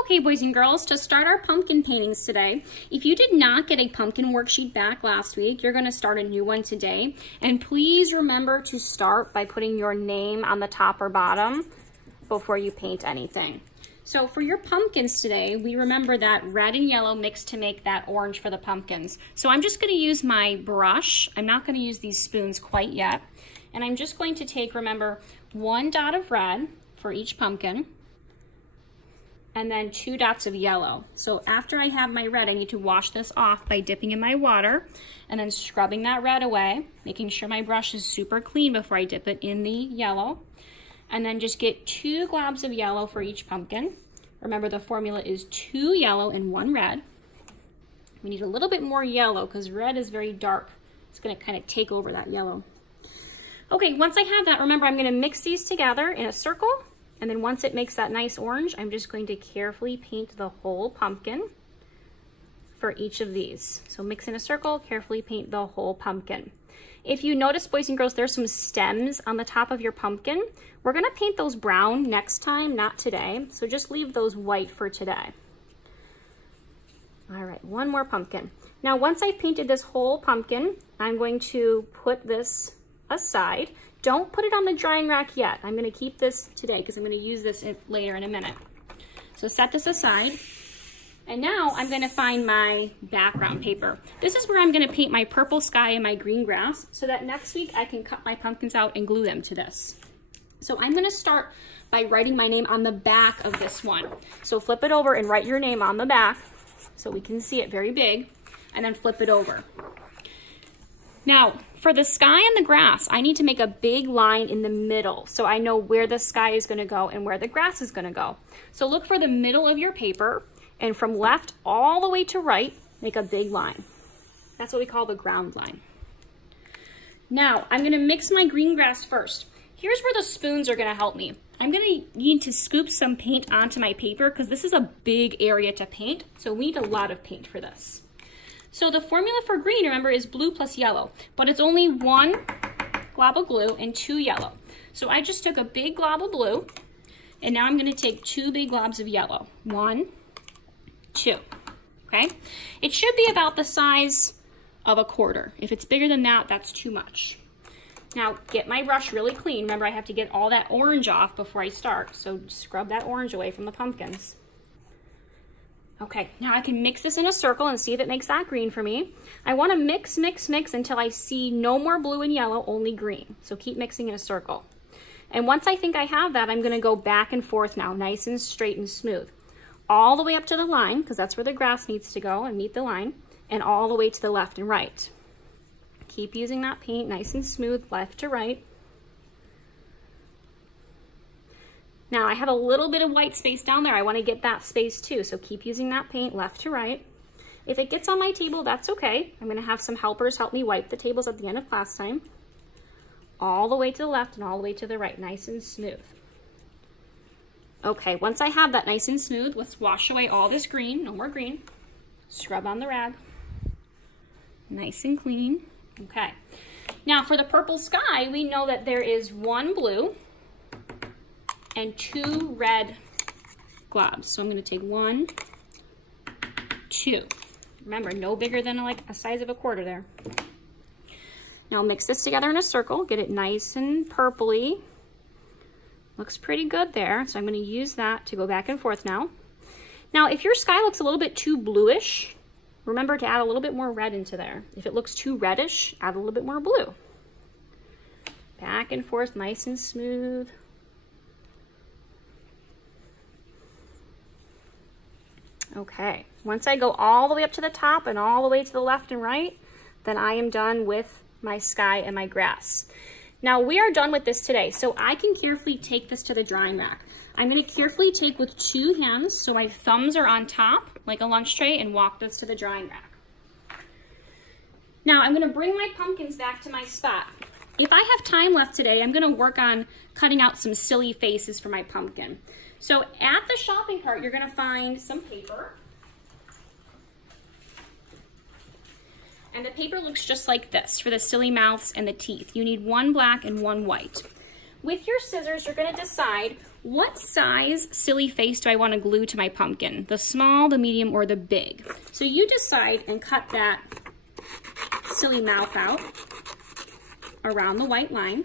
Okay, boys and girls, to start our pumpkin paintings today, if you did not get a pumpkin worksheet back last week, you're going to start a new one today. And please remember to start by putting your name on the top or bottom before you paint anything. So for your pumpkins today, we remember that red and yellow mixed to make that orange for the pumpkins. So I'm just going to use my brush. I'm not going to use these spoons quite yet. And I'm just going to take, remember, 1 dot of red for each pumpkin, and then 2 dots of yellow. So after I have my red, I need to wash this off by dipping in my water and then scrubbing that red away, making sure my brush is super clean before I dip it in the yellow. And then just get 2 globs of yellow for each pumpkin. Remember, the formula is 2 yellow and 1 red. We need a little bit more yellow because red is very dark. It's going to kind of take over that yellow. Okay, once I have that, remember I'm going to mix these together in a circle. And then once it makes that nice orange, I'm just going to carefully paint the whole pumpkin for each of these. So mix in a circle, carefully paint the whole pumpkin. If you notice, boys and girls, there's some stems on the top of your pumpkin. We're gonna paint those brown next time, not today. So just leave those white for today. All right, 1 more pumpkin. Now, once I've painted this whole pumpkin, I'm going to put this aside. Don't put it on the drying rack yet. I'm gonna keep this today because I'm gonna use this later in a minute. So set this aside. And now I'm gonna find my background paper. This is where I'm gonna paint my purple sky and my green grass so that next week I can cut my pumpkins out and glue them to this. So I'm gonna start by writing my name on the back of this one. So flip it over and write your name on the back so we can see it very big, and then flip it over. Now, for the sky and the grass, I need to make a big line in the middle so I know where the sky is gonna go and where the grass is gonna go. So look for the middle of your paper, and from left all the way to right, make a big line. That's what we call the ground line. Now, I'm gonna mix my green grass first. Here's where the spoons are gonna help me. I'm gonna need to scoop some paint onto my paper because this is a big area to paint, so we need a lot of paint for this. So the formula for green, remember, is blue plus yellow, but it's only 1 glob of blue and 2 yellow. So I just took a big glob of blue, and now I'm gonna take 2 big globs of yellow. 1, 2, okay? It should be about the size of a quarter. If it's bigger than that, that's too much. Now, get my brush really clean. Remember, I have to get all that orange off before I start, so scrub that orange away from the pumpkins. Okay, now I can mix this in a circle and see if it makes that green for me. I want to mix, mix, mix until I see no more blue and yellow, only green. So keep mixing in a circle. And once I think I have that, I'm going to go back and forth now, nice and straight and smooth. All the way up to the line, because that's where the grass needs to go and meet the line, and all the way to the left and right. Keep using that paint nice and smooth, left to right. Now I have a little bit of white space down there. I want to get that space too, so keep using that paint left to right. If it gets on my table, that's okay. I'm going to have some helpers help me wipe the tables at the end of class time. All the way to the left and all the way to the right, nice and smooth. Okay, once I have that nice and smooth, let's wash away all this green, no more green. Scrub on the rag. Nice and clean. Okay, now for the purple sky, we know that there is 1 blue and 2 red globs. So I'm gonna take 1, 2. Remember, no bigger than like a size of a quarter there. Now mix this together in a circle, get it nice and purpley. Looks pretty good there, so I'm gonna use that to go back and forth now. Now, if your sky looks a little bit too bluish, remember to add a little bit more red into there. If it looks too reddish, add a little bit more blue. Back and forth, nice and smooth. Okay, once I go all the way up to the top and all the way to the left and right, then I am done with my sky and my grass. Now we are done with this today, so I can carefully take this to the drying rack. I'm gonna carefully take with 2 hands so my thumbs are on top like a lunch tray and walk this to the drying rack. Now I'm gonna bring my pumpkins back to my spot. If I have time left today, I'm gonna work on cutting out some silly faces for my pumpkin. So at the shopping cart, you're gonna find some paper. And the paper looks just like this for the silly mouths and the teeth. You need 1 black and 1 white. With your scissors, you're gonna decide what size silly face do I want to glue to my pumpkin? The small, the medium, or the big? So you decide and cut that silly mouth out around the white line.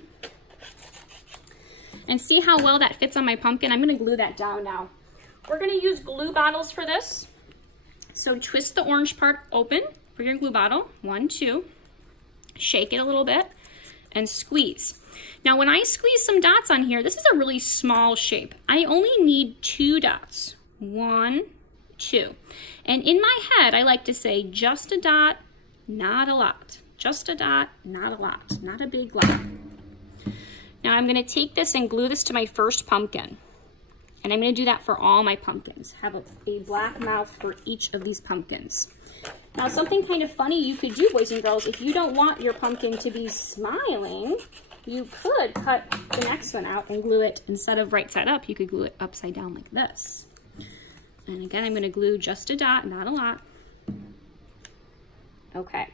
And see how well that fits on my pumpkin? I'm gonna glue that down now. We're gonna use glue bottles for this. So twist the orange part open for your glue bottle. 1, 2. Shake it a little bit and squeeze. Now when I squeeze some dots on here, this is a really small shape. I only need 2 dots. 1, 2. And in my head, I like to say just a dot, not a lot. Just a dot, not a lot. Not a big lot. Now I'm gonna take this and glue this to my first pumpkin. And I'm gonna do that for all my pumpkins. Have a black mouth for each of these pumpkins. Now something kind of funny you could do, boys and girls, if you don't want your pumpkin to be smiling, you could cut the next one out and glue it, instead of right side up, you could glue it upside down like this. And again, I'm gonna glue just a dot, not a lot. Okay.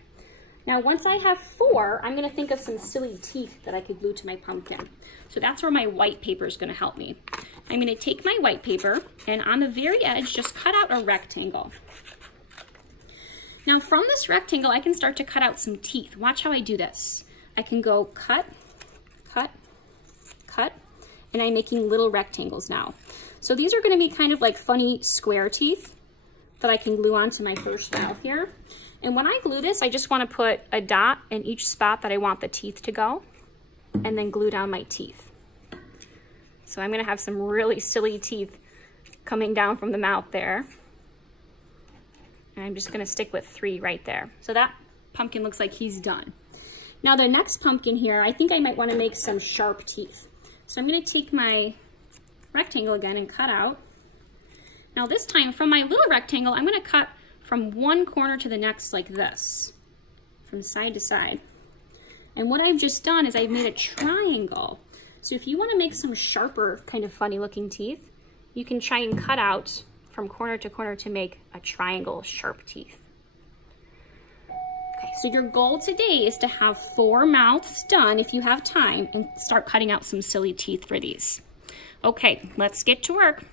Now, once I have 4, I'm gonna think of some silly teeth that I could glue to my pumpkin. So that's where my white paper is gonna help me. I'm gonna take my white paper and on the very edge, just cut out a rectangle. Now from this rectangle, I can start to cut out some teeth. Watch how I do this. I can go cut, cut, cut, and I'm making little rectangles now. So these are gonna be kind of like funny square teeth that I can glue onto my first mouth here. And when I glue this, I just want to put a dot in each spot that I want the teeth to go, and then glue down my teeth. So I'm going to have some really silly teeth coming down from the mouth there. And I'm just going to stick with 3 right there. So that pumpkin looks like he's done. Now the next pumpkin here, I think I might want to make some sharp teeth. So I'm going to take my rectangle again and cut out. Now this time, from my little rectangle, I'm going to cut from one corner to the next like this, from side to side. And what I've just done is I've made a triangle. So if you want to make some sharper, kind of funny looking teeth, you can try and cut out from corner to corner to make a triangle sharp teeth. Okay, so your goal today is to have 4 mouths done if you have time, and start cutting out some silly teeth for these. Okay, let's get to work.